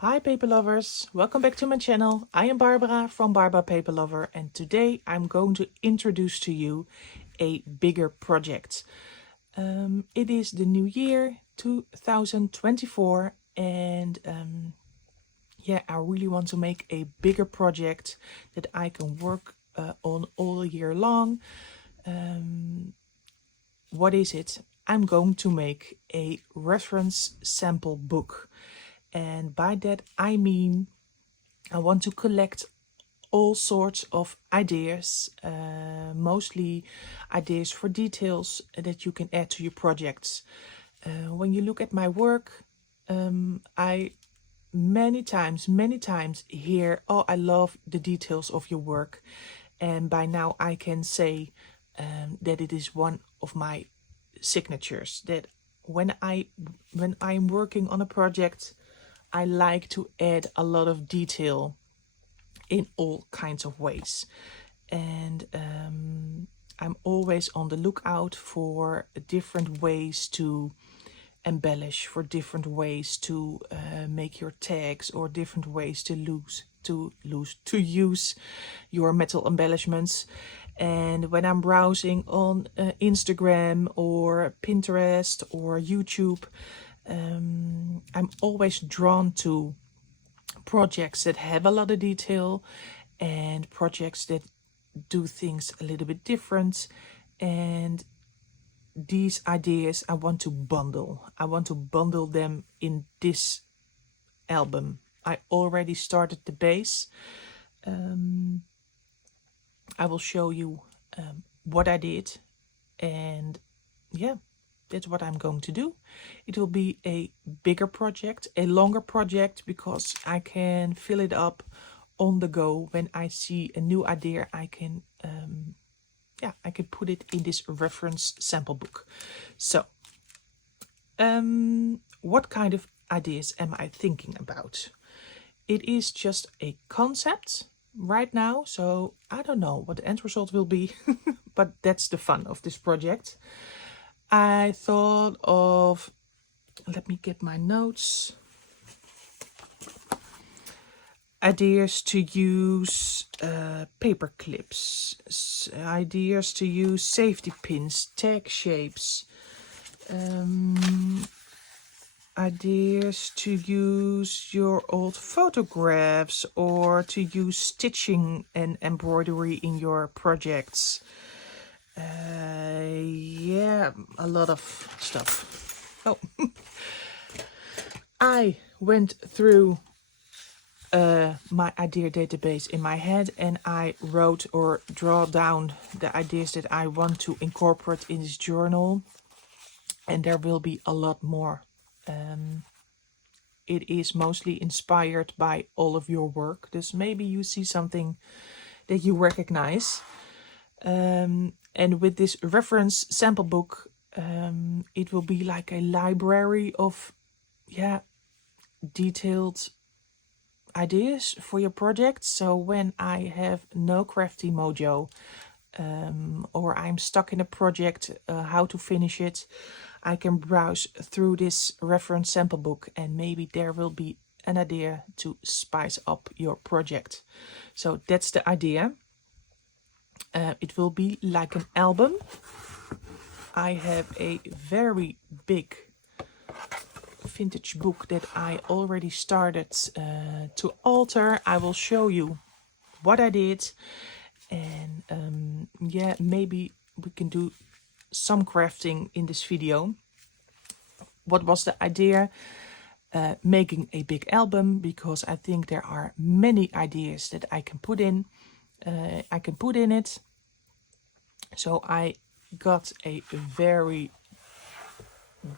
Hi paper lovers, welcome back to my channel. I am Barbara from Barbara Paper Lover, and today I'm going to introduce to you a bigger project. It is the new year 2024 and I really want to make a bigger project that I can work on all year long. What is it? I'm going to make a reference sample book. And by that I mean I want to collect all sorts of ideas, mostly ideas for details that you can add to your projects. When you look at my work, I many times hear, oh, I love the details of your work. And by now I can say that it is one of my signatures, that when I'm working on a project, I like to add a lot of detail in all kinds of ways. And I'm always on the lookout for different ways to embellish, for different ways to make your tags, or different ways to use your metal embellishments. And when I'm browsing on Instagram or Pinterest or YouTube, I'm always drawn to projects that have a lot of detail and projects that do things a little bit different. And these ideas I want to bundle. I want to bundle them in this album. I already started the base. I will show you what I did, and yeah, that's what I'm going to do. It will be a bigger project, a longer project, because I can fill it up on the go. When I see a new idea, I can put it in this reference sample book. So what kind of ideas am I thinking about? It is just a concept right now, so I don't know what the end result will be, but that's the fun of this project. I thought of, let me get my notes, ideas to use paper clips, ideas to use safety pins, tag shapes, ideas to use your old photographs, or to use stitching and embroidery in your projects. Yeah, a lot of stuff. Oh, I went through my idea database in my head, and I wrote or draw down the ideas that I want to incorporate in this journal, and there will be a lot more. It is mostly inspired by all of your work, dus maybe you see something that you recognize. And with this reference sample book, it will be like a library of detailed ideas for your project. So when I have no crafty mojo, or I'm stuck in a project, how to finish it, I can browse through this reference sample book, and maybe there will be an idea to spice up your project. So that's the idea. It will be like an album. I have a very big vintage book that I already started to alter. I will show you what I did, and maybe we can do some crafting in this video. What was the idea? Making a big album, because I think there are many ideas that I can put in. It. So I got a very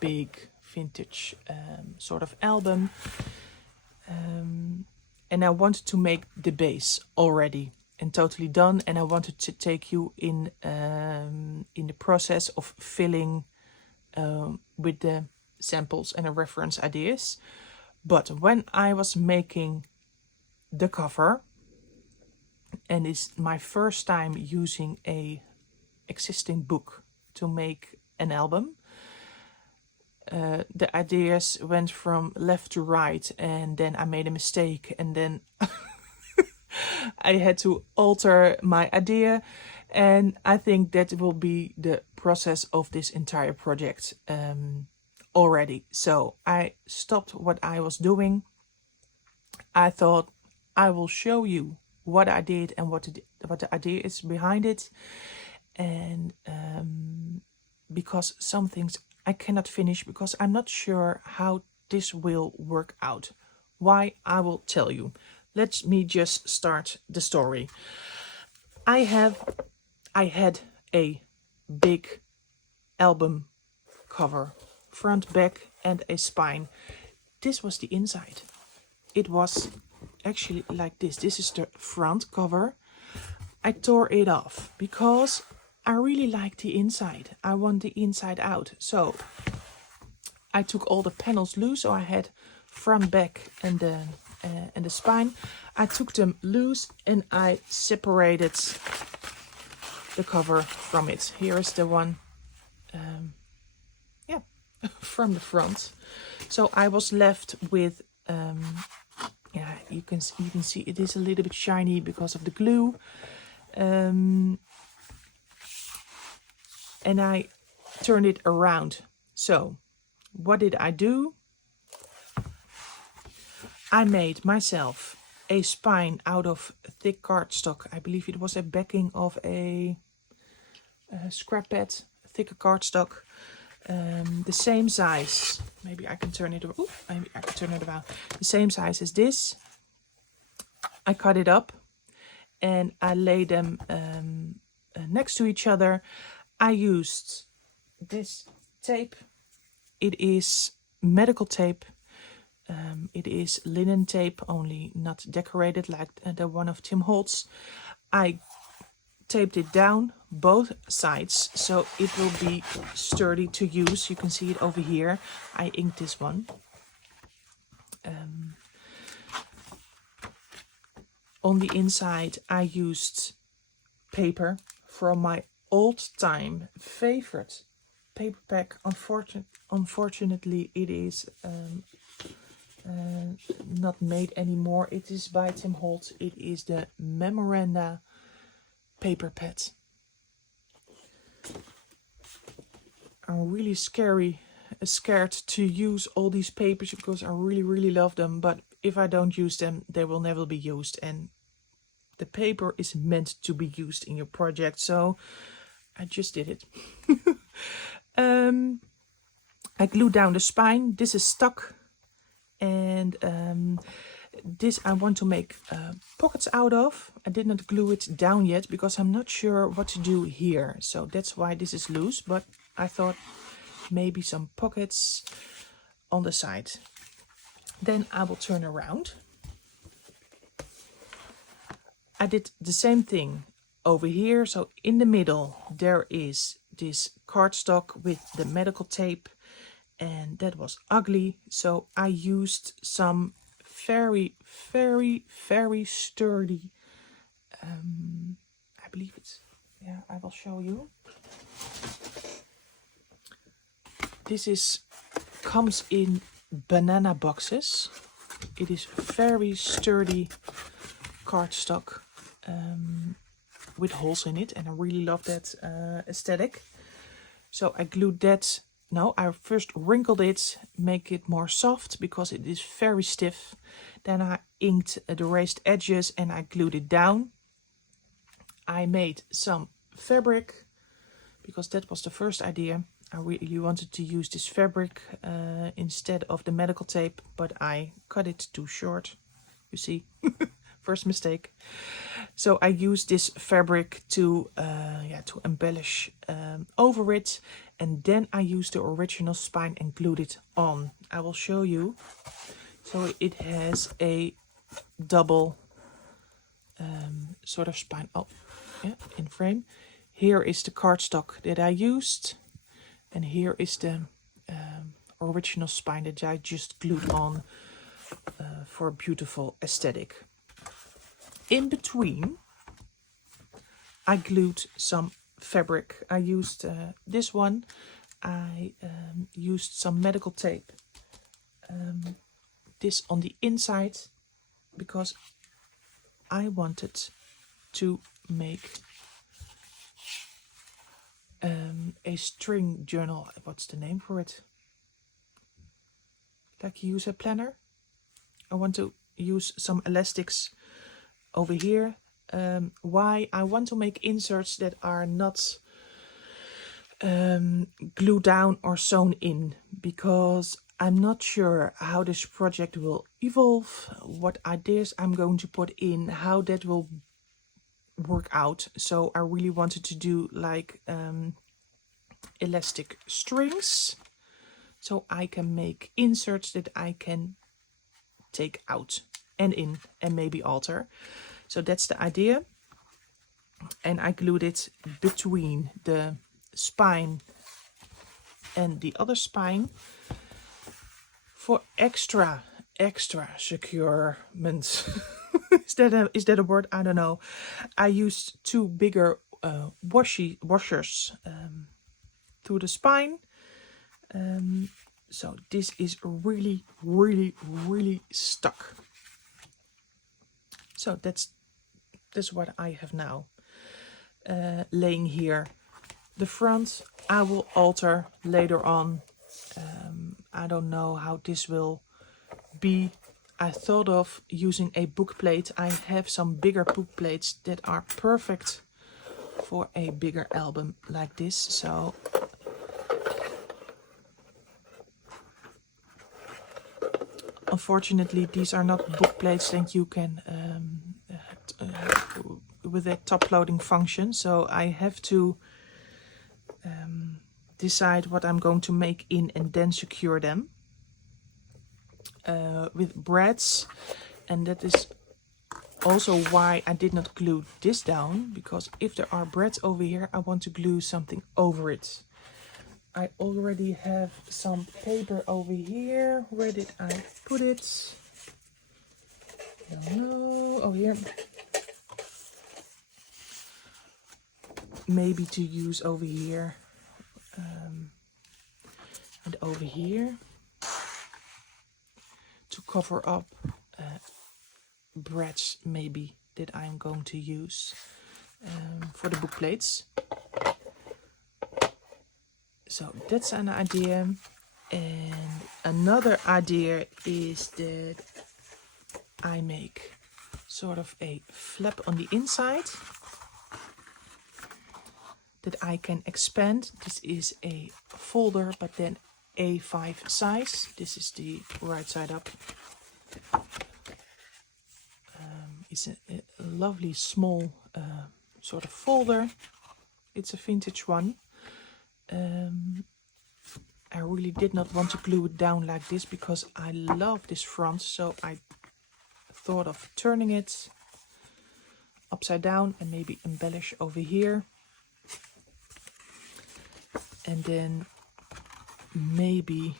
big vintage sort of album, and I wanted to make the base already and totally done, and I wanted to take you in the process of filling with the samples and the reference ideas. But when I was making the cover, and it's my first time using a existing book to make an album, the ideas went from left to right, and then I made a mistake, and then I had to alter my idea. And I think that will be the process of this entire project already. So I stopped what I was doing. I thought I will show you what I did and what the idea is behind it. And because some things I cannot finish because I'm not sure how this will work out. Why, I will tell you. Let me just start the story. I had a big album cover, front, back, and a spine. This was the inside. It was actually like this. This is the front cover. I tore it off because I really like the inside. I want the inside out. So I took all the panels loose. So I had front, back, and the spine. I took them loose and I separated the cover from it. Here is the one, from the front. So I was left with, yeah, you can even see it is a little bit shiny because of the glue. And I turned it around. So what did I do? I made myself a spine out of thick cardstock. I believe it was a backing of a scrap pad, thicker cardstock. The same size. Maybe I can turn it. Maybe I can turn it around. The same size as this. I cut it up and I lay them next to each other. I used this tape. It is medical tape. It is linen tape, only not decorated like the one of Tim Holtz. I taped it down both sides so it will be sturdy to use. You can see it over here. I inked this one. On the inside I used paper from my old-time favorite paper pack. Unfortunately it is not made anymore. It is by Tim Holtz. It is the Memoranda paper pad. I'm really scared to use all these papers because I really love them, but if I don't use them they will never be used, and the paper is meant to be used in your project, so I just did it. I glued down the spine. This is stuck, and this I want to make pockets out of. I did not glue it down yet because I'm not sure what to do here, so that's why this is loose, but I thought maybe some pockets on the side. Then I will turn around. I did the same thing over here. So in the middle there is this cardstock with the medical tape, and that was ugly, so I used some very sturdy, I believe it's, yeah, I will show you. This comes in banana boxes. It is very sturdy cardstock with holes in it, and I really love that aesthetic. So I glued that. No, I first wrinkled it, make it more soft because it is very stiff. Then I inked the raised edges and I glued it down. I made some fabric because that was the first idea. I really wanted to use this fabric instead of the medical tape, but I cut it too short. You see, first mistake. So I used this fabric to embellish over it, and then I used the original spine and glued it on. I will show you. So it has a double sort of spine. Oh, yeah, in frame. Here is the cardstock that I used, and here is the original spine that I just glued on for a beautiful aesthetic. In between, I glued some fabric. I used this one. I used some medical tape, this on the inside, because I wanted to make a string journal. What's the name for it? Like you use a planner. I want to use some elastics over here. Why? I want to make inserts that are not glued down or sewn in, because I'm not sure how this project will evolve, what ideas I'm going to put in, how that will work out. So I really wanted to do like elastic strings, so I can make inserts that I can take out and in and maybe alter. So that's the idea. And I glued it between the spine and the other spine for extra securement. Is that a word? I don't know. I used two bigger washers through the spine. So this is really stuck. So that's what I have now laying here. The front I will alter later on. I don't know how this will be. I thought of using a book plate. I have some bigger book plates that are perfect for a bigger album like this. So unfortunately these are not book plates that you can with a top loading function. So I have to decide what I'm going to make in and then secure them with brads. And that is also why I did not glue this down, because if there are brads over here, I want to glue something over it. I already have some paper over here. Where did I put it? I don't know. Oh, here. Maybe to use over here and over here to cover up brads maybe that I'm going to use for the book plates. So that's an idea. And another idea is that I make sort of a flap on the inside that I can expand. This is a folder, but then A5 size. This is the right side up. It's a lovely small sort of folder. It's a vintage one. I really did not want to glue it down like this because I love this front, so I thought of turning it upside down and maybe embellish over here. And then maybe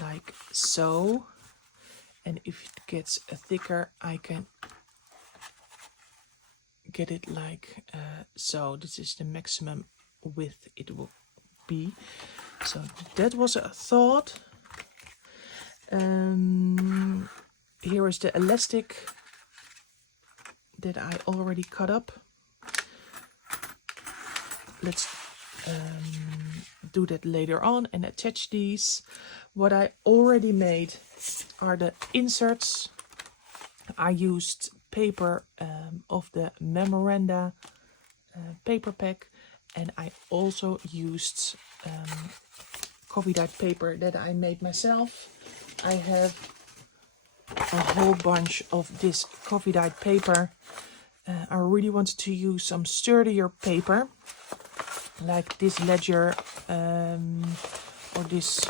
like so. And if it gets thicker, I can get it like so. This is the maximum width it will be. So that was a thought. Here is the elastic that I already cut up. Let's do that later on and attach these. What I already made are the inserts. I used paper of the Memoranda paper pack, and I also used coffee dyed paper that I made myself. I have a whole bunch of this coffee dyed paper. I really wanted to use some sturdier paper, like this ledger or this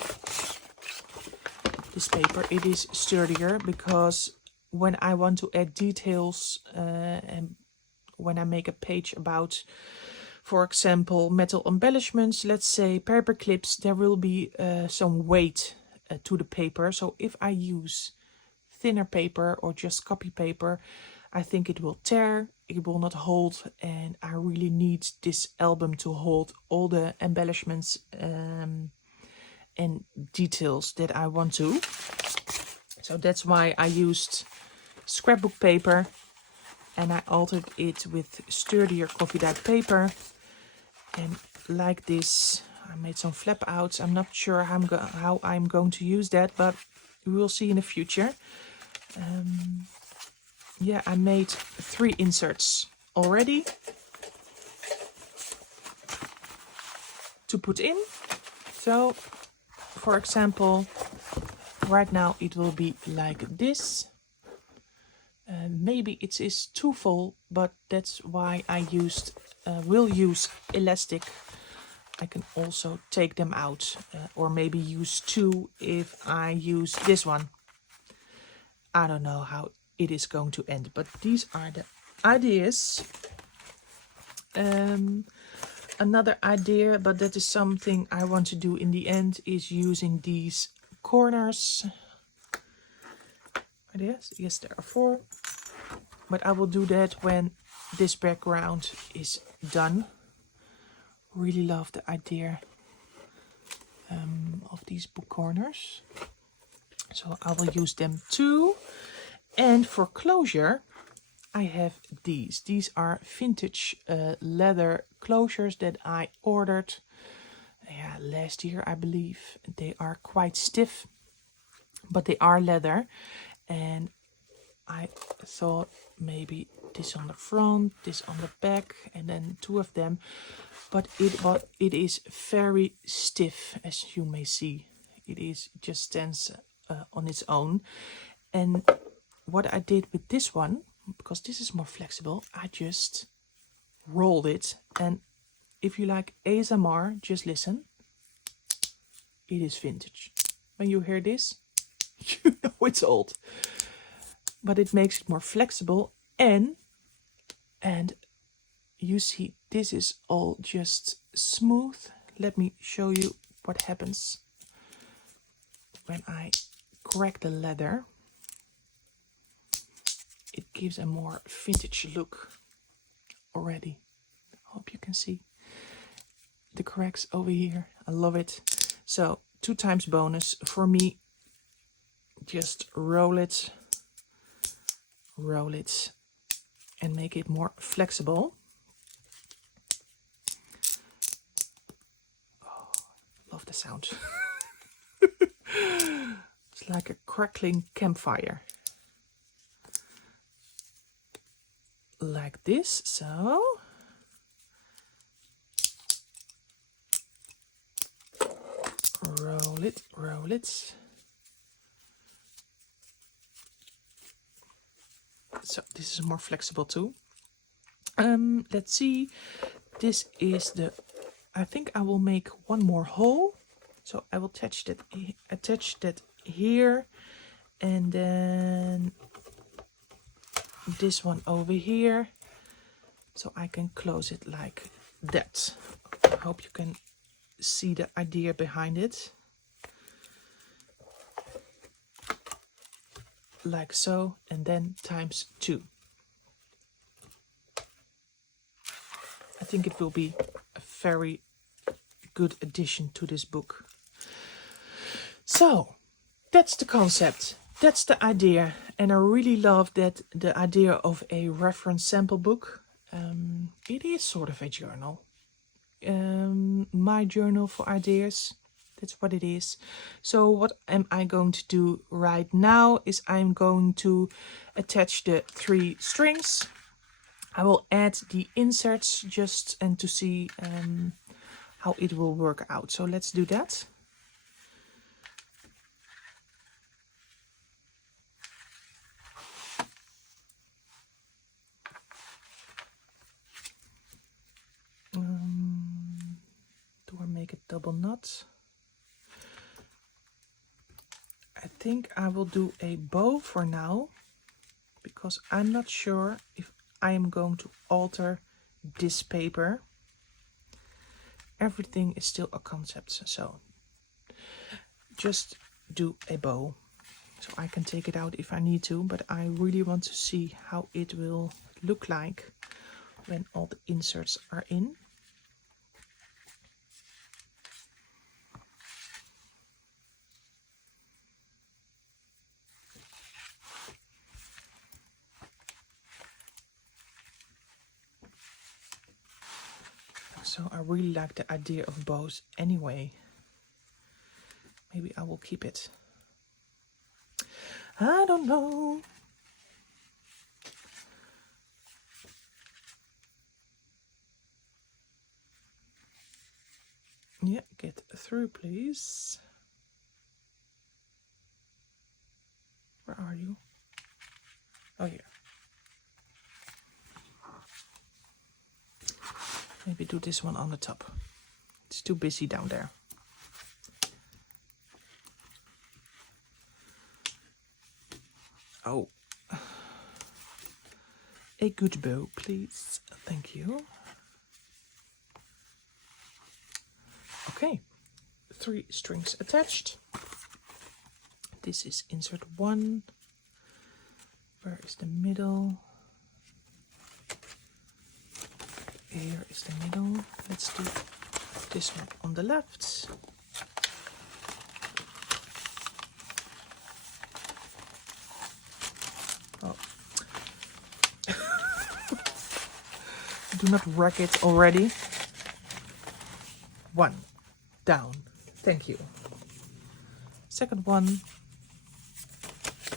paper. It is sturdier because when I want to add details and when I make a page about, for example, metal embellishments, let's say paper clips, there will be some weight to the paper. So if I use thinner paper or just copy paper, I think it will tear, it will not hold, and I really need this album to hold all the embellishments and details that I want to. So that's why I used scrapbook paper, and I altered it with sturdier coffee dyed paper. And like this, I made some flap outs. I'm not sure how I'm going to use that, but we will see in the future. Yeah, I made 3 inserts already to put in. So, for example, right now it will be like this. Maybe it is too full, but that's why I will use elastic. I can also take them out, or maybe use 2 if I use this one. I don't know how it is going to end, but these are the ideas. Another idea, but that is something I want to do in the end, is using these corners. Yes, there are 4. But I will do that when this background is done. Really love the idea of these book corners. So I will use them too. And for closure, I have these. These are vintage leather closures that I ordered last year, I believe. They are quite stiff, but they are leather. And I thought maybe this on the front, this on the back, and then 2 of them. But it is very stiff, as you may see. It just stands on its own. And what I did with this one, because this is more flexible, I just rolled it. And if you like ASMR, just listen. It is vintage. When you hear this, you know it's old. But it makes it more flexible, and you see this is all just smooth. Let me show you what happens when I crack the leather. It gives a more vintage look already. Hope you can see the cracks over here. I love it. So 2 times bonus for me. Just roll it, and make it more flexible. Oh, love the sound. It's like a crackling campfire. Like this, so. Roll it. So this is more flexible too. Let's see. This is I think I will make 1 more hole. So I will attach that here, and then this one over here, so I can close it like that. I hope you can see the idea behind it. Like so, and then times 2. I think it will be a very good addition to this book. So that's the concept, that's the idea, and I really love that the idea of a reference sample book. It is sort of a journal, my journal for ideas. That's what it is. So what am I going to do right now is I'm going to attach the 3 strings. I will add the inserts just and to see how it will work out. So let's do that. Do I make a double knot? I think I will do a bow for now, because I'm not sure if I am going to alter this paper. Everything is still a concept, so just do a bow. So I can take it out if I need to, but I really want to see how it will look like when all the inserts are in. So I really like the idea of both anyway. Maybe I will keep it. I don't know. Yeah, get through, please. Where are you? Oh, here. Maybe do this one on the top. It's too busy down there. Oh. A good bow, please. Thank you. Okay. 3 strings attached. This is insert 1. Where is the middle? Here is the middle. Let's do this one on the left. Oh. Do not wreck it already. 1 down. Thank you. Second one.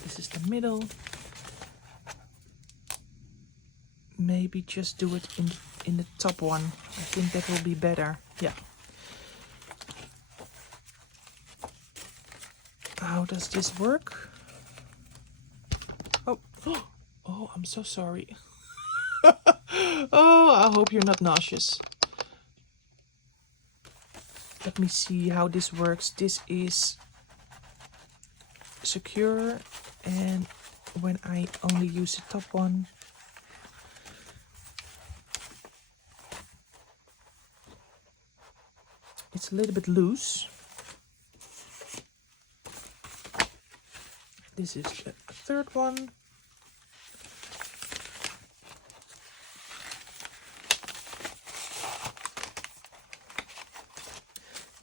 This is the middle. Maybe just do it in the top one. I think that will be better. Yeah. How does this work? Oh, oh, I'm so sorry. Oh, I hope you're not nauseous. Let me see how this works. This is secure, and when I only use the top one, it's a little bit loose. This is the third one.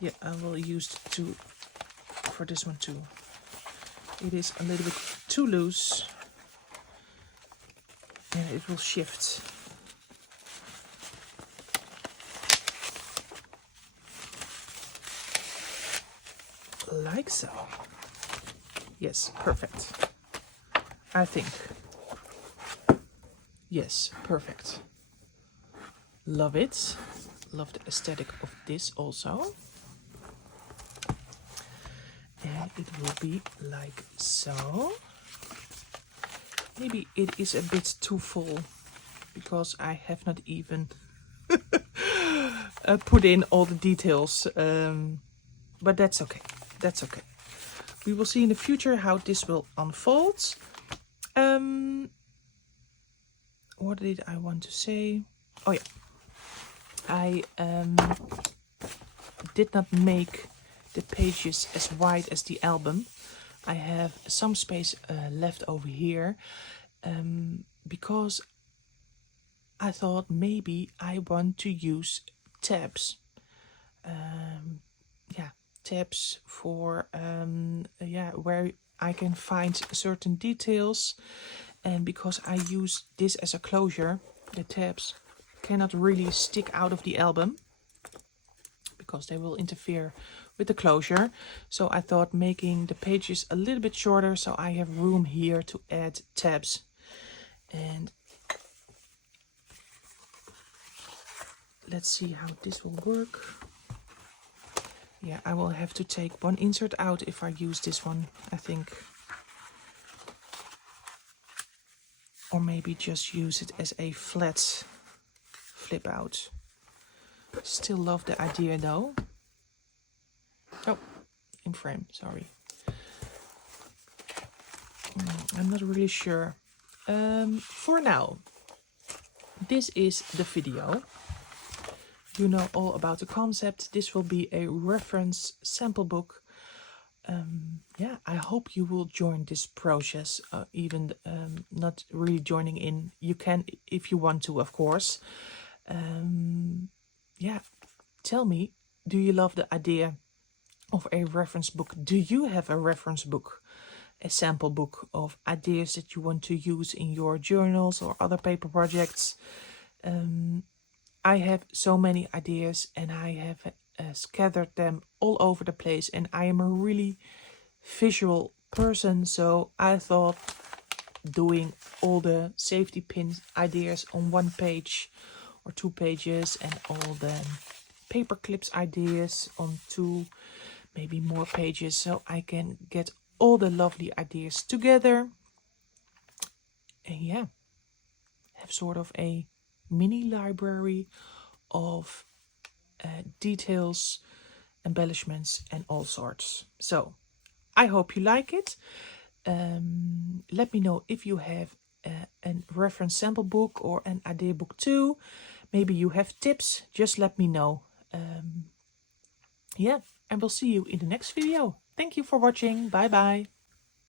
Yeah, I will use two for this one too. It is a little bit too loose and it will shift. Like so. Yes, perfect. I think. Yes, perfect. Love it. Love the aesthetic of this also. And it will be like so. Maybe it is a bit too full because I have not even put in all the details. But that's okay. That's okay. We will see in the future how this will unfold. What did I want to say? Oh yeah. I did not make the pages as wide as the album. I have some space left over here because I thought maybe I want to use tabs. Yeah, tabs for where I can find certain details, and because I use this as a closure, the tabs cannot really stick out of the album because they will interfere with the closure. So I thought making the pages a little bit shorter so I have room here to add tabs. And let's see how this will work. Yeah, I will have to take one insert out if I use this one, I think. Or maybe just use it as a flat flip out. Still love the idea though. Oh, in frame, sorry. I'm not really sure. For now, this is the video. You know all about the concept. This will be a reference sample book yeah, I hope you will join this process, even not really joining in. You can if you want to, of course. Yeah, tell me, do you love the idea of a reference book? Do you have a reference book, a sample book of ideas that you want to use in your journals or other paper projects? I have so many ideas and I have scattered them all over the place, and I am a really visual person, so I thought doing all the safety pin ideas on one page or 2 pages and all the paper clips ideas on 2, maybe more pages, so I can get all the lovely ideas together and yeah, have sort of a mini library of details, embellishments and all sorts. So I hope you like it. Let me know if you have a reference sample book or an idea book too. Maybe you have tips, just let me know. Yeah, and we'll see you in the next video. Thank you for watching. Bye bye.